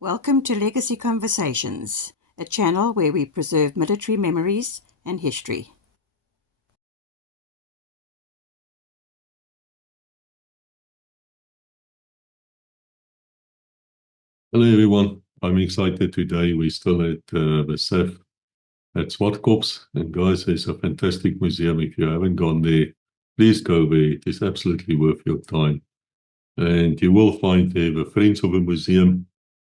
Welcome to Legacy Conversations, a channel where we preserve military memories and history. Hello everyone, I'm excited today. We're still at the SAAF at Swartkop, and guys, there's a fantastic museum. If you haven't gone there, please go there. It is absolutely worth your time. And you will find there the Friends of the Museum,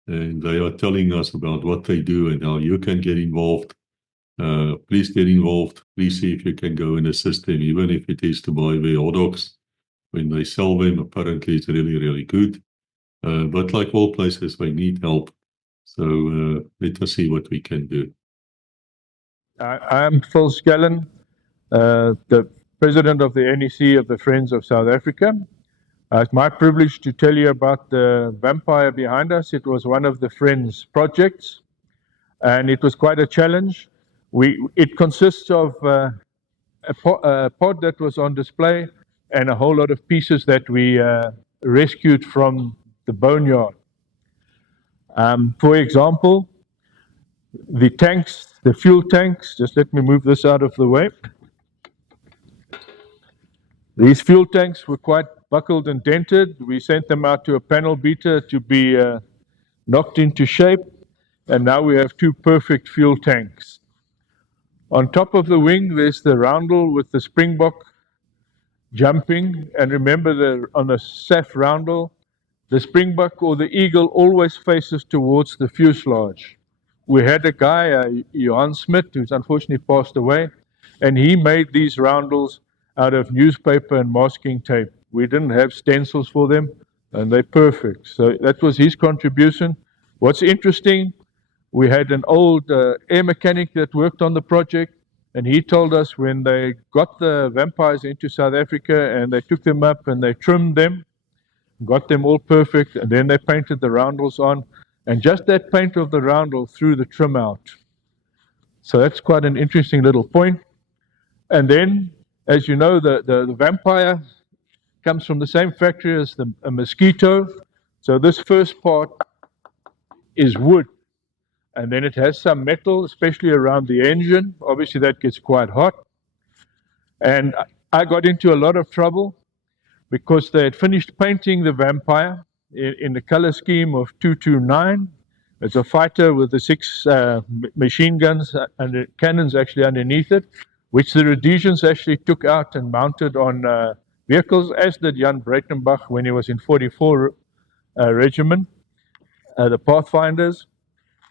and they are telling us about what they do and how you can get involved. Please get involved. Please see if you can go and assist them, even if it is to buy their hot dogs when they sell them. Apparently it's really, really good. But like all places, they need help. So let us see what we can do. I'm Phil Scallan, the president of the NEC of the Friends of South Africa. It's my privilege to tell you about the vampire behind us. It was one of the Friends projects, and it was quite a challenge. It consists of a pod that was on display and a whole lot of pieces that we rescued from the boneyard. For example, the tanks, the fuel tanks, just let me move this out of the way. These fuel tanks were quite buckled and dented. We sent them out to a panel beater to be knocked into shape, and now we have two perfect fuel tanks. On top of the wing, there's the roundel with the springbok jumping, and remember on the SAAF roundel, the springbok or the eagle always faces towards the fuselage. We had a guy, Johan Smith, who's unfortunately passed away, and he made these roundels out of newspaper and masking tape. We didn't have stencils for them, and they're perfect. So that was his contribution. What's interesting, we had an old air mechanic that worked on the project, and he told us when they got the vampires into South Africa and they took them up and they trimmed them, got them all perfect, and then they painted the roundels on, and just that paint of the roundel threw the trim out. So that's quite an interesting little point. And then, as you know, the vampire comes from the same factory as a mosquito. So this first part is wood, and then it has some metal, especially around the engine. Obviously that gets quite hot. And I got into a lot of trouble because they had finished painting the vampire in the color scheme of 229. It's a fighter with the 6 machine guns and cannons actually underneath it, which the Rhodesians actually took out and mounted on vehicles, as did Jan Breitenbach when he was in 44 Regiment, the Pathfinders.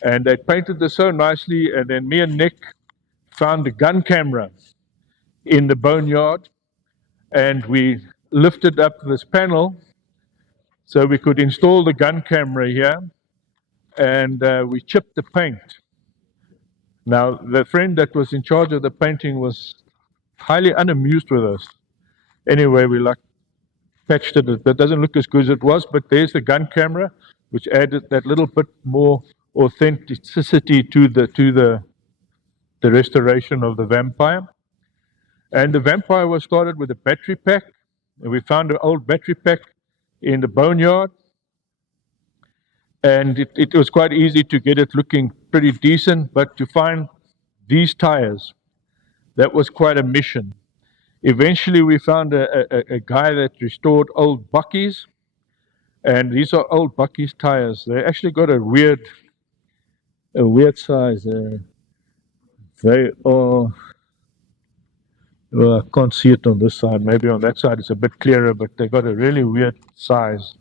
And they painted this so nicely, and then me and Nick found a gun camera in the boneyard, and we lifted up this panel so we could install the gun camera here, and we chipped the paint. Now, the friend that was in charge of the painting was highly unamused with us. Anyway, we patched it. That doesn't look as good as it was, but there's the gun camera, which added that little bit more authenticity to the restoration of the vampire. And the vampire was started with a battery pack, and we found an old battery pack in the boneyard, and it was quite easy to get it looking pretty decent, but to find these tires, that was quite a mission. Eventually we found a guy that restored old buckies, and these are old buckies tires. They actually got a weird size. They are, well, I can't see it on this side. Maybe on that side it's a bit clearer, but they got a really weird size.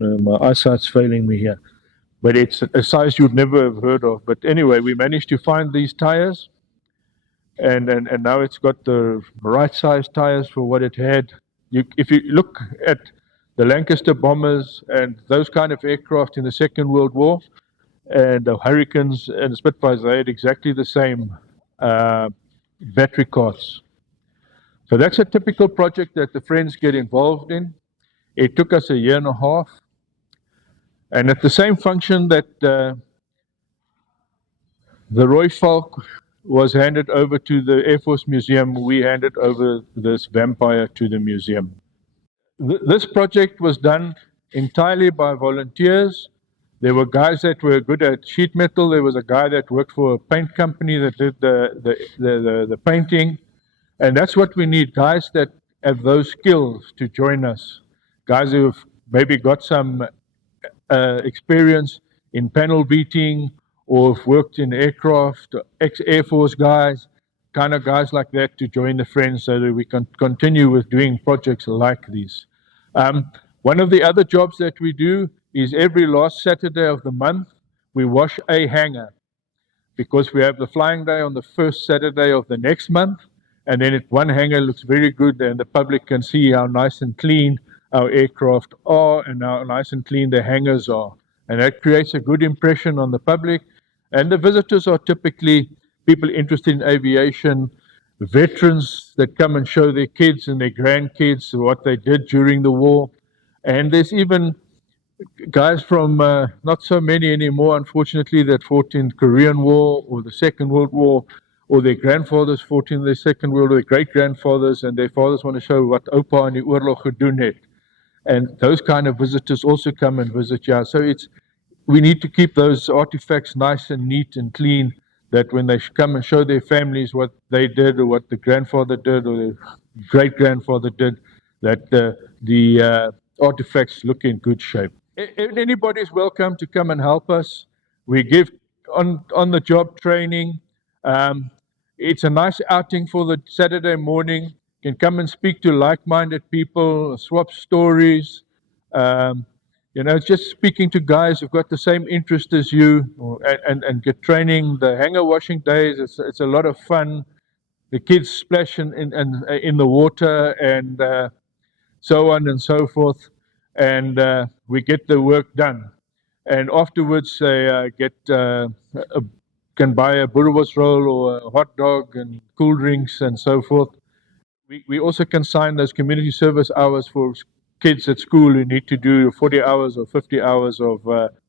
My eyesight's failing me here, but it's a size you'd never have heard of. But anyway, we managed to find these tires, and now it's got the right size tires for what it had. If you look at the Lancaster bombers and those kind of aircraft in the Second World War, and the Hurricanes and the Spitfires, they had exactly the same battery carts. So that's a typical project that the Friends get involved in. It took us a year and a half. And at the same function that the Roy Falk was handed over to the Air Force Museum, we handed over this vampire to the museum. This project was done entirely by volunteers. There were guys that were good at sheet metal. There was a guy that worked for a paint company that did the painting. And that's what we need, guys that have those skills to join us. Guys who've maybe got some experience in panel beating or have worked in aircraft, ex-Air Force guys, kind of guys like that to join the Friends so that we can continue with doing projects like these. One of the other jobs that we do is every last Saturday of the month, we wash a hangar because we have the flying day on the first Saturday of the next month. And then one hangar looks very good and the public can see how nice and clean our aircraft are and how nice and clean the hangars are. And that creates a good impression on the public. And the visitors are typically people interested in aviation, veterans that come and show their kids and their grandkids what they did during the war. And there's even guys from not so many anymore, unfortunately, that fought in Korean War or the Second World War, or their grandfathers fought in the Second World War, their great-grandfathers, and their fathers want to show what Opa in die oorlog gedoen het. And those kind of visitors also come and visit you. So we need to keep those artifacts nice and neat and clean, that when they come and show their families what they did or what the grandfather did or the great-grandfather did, that the artifacts look in good shape. Anybody is welcome to come and help us. We give on-the-job training. It's a nice outing for the Saturday morning. You can come and speak to like-minded people, swap stories. Just speaking to guys who've got the same interest as you, and get training. The hangar washing days, it's a lot of fun. The kids splash in the water and so on and so forth. And we get the work done. And afterwards, they can buy a boerewors roll or a hot dog and cool drinks and so forth. We also can sign those community service hours for kids at school who need to do 40 hours or 50 hours of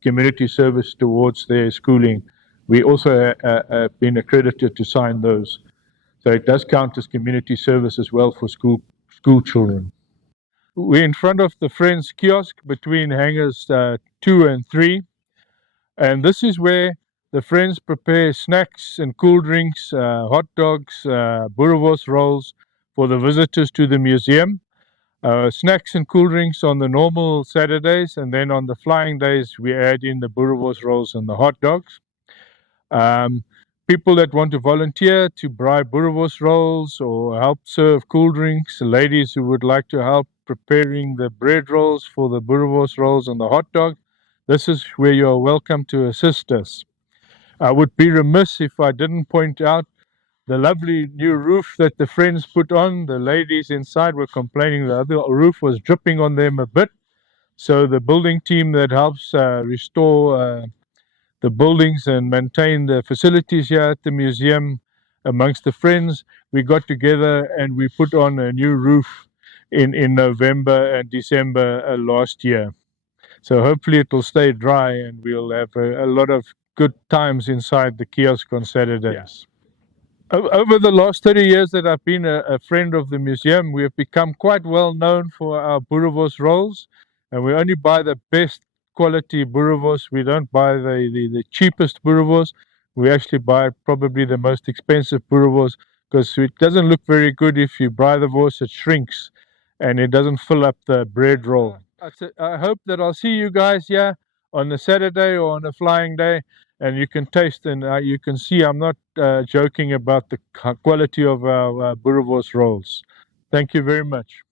community service towards their schooling. We also have been accredited to sign those. So it does count as community service as well for school children. We're in front of the Friends kiosk between hangars 2 and 3. And this is where the Friends prepare snacks and cool drinks, hot dogs, boerewors rolls for the visitors to the museum. Snacks and cool drinks on the normal Saturdays, and then on the flying days we add in the boerewors rolls and the hot dogs. People that want to volunteer to buy boerewors rolls or help serve cool drinks, ladies who would like to help preparing the bread rolls for the boerewors rolls and the hot dog, this is where you are welcome to assist us. I would be remiss if I didn't point out the lovely new roof that the Friends put on. The ladies inside were complaining the other roof was dripping on them a bit. So the building team that helps restore the buildings and maintain the facilities here at the museum amongst the Friends, we got together and we put on a new roof in November and December last year. So hopefully it will stay dry and we'll have a lot of good times inside the kiosk on Saturdays. Over the last 30 years that I've been a friend of the museum, we have become quite well known for our boerewors rolls, and we only buy the best quality boerewors. We don't buy the cheapest boerewors. We actually buy probably the most expensive boerewors because it doesn't look very good if you buy the wors, it shrinks and it doesn't fill up the bread roll. I hope that I'll see you guys here on a Saturday or on a flying day, and you can taste and you can see I'm not joking about the quality of our boerewors rolls. Thank you very much.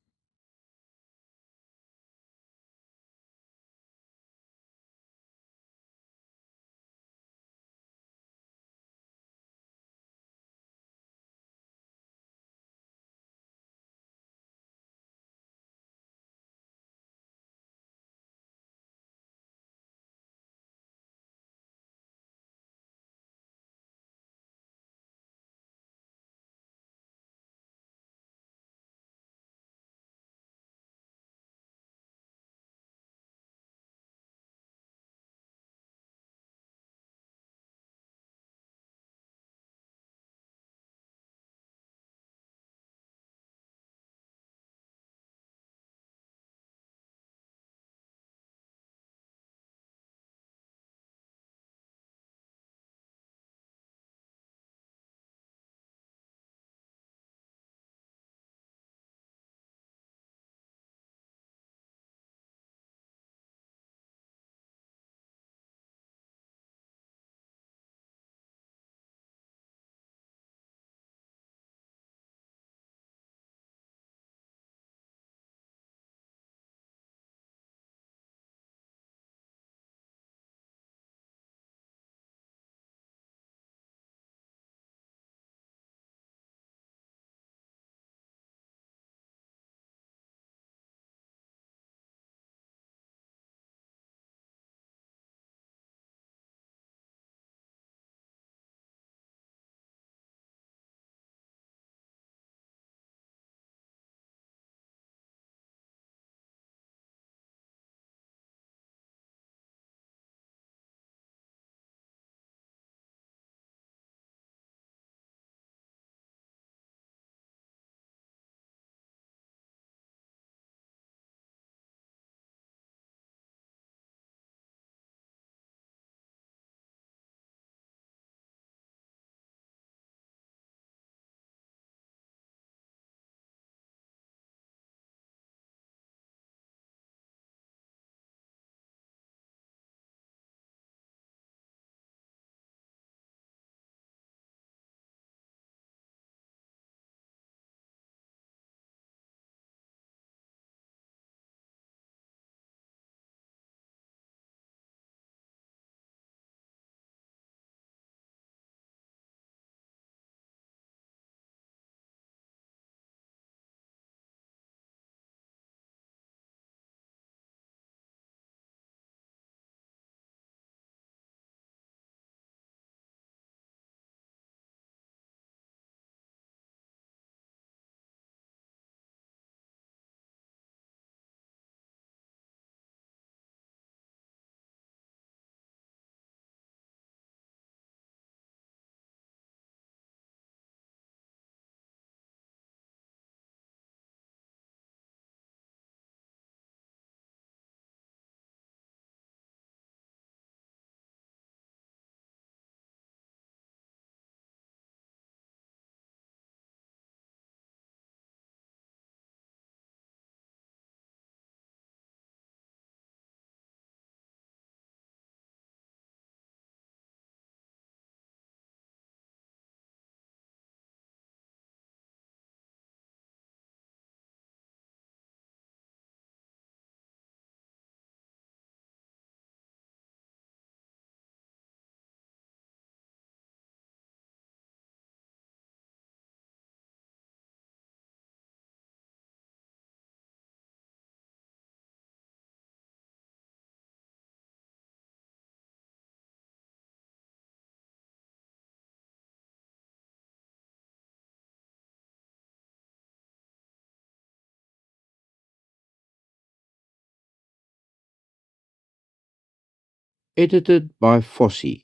edited by Fossey.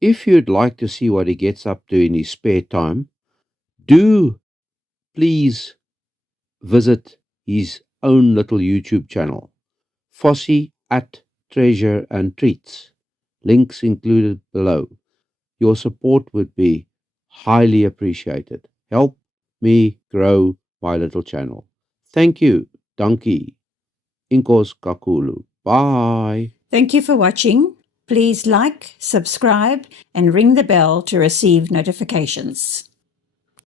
If you'd like to see what he gets up to in his spare time, do please visit his own little YouTube channel, Fossey at Treasure and Treats. Links included below. Your support would be highly appreciated. Help me grow my little channel. Thank you. Dankie. Inkos kakulu. Bye. Thank you for watching. Please like, subscribe, and ring the bell to receive notifications.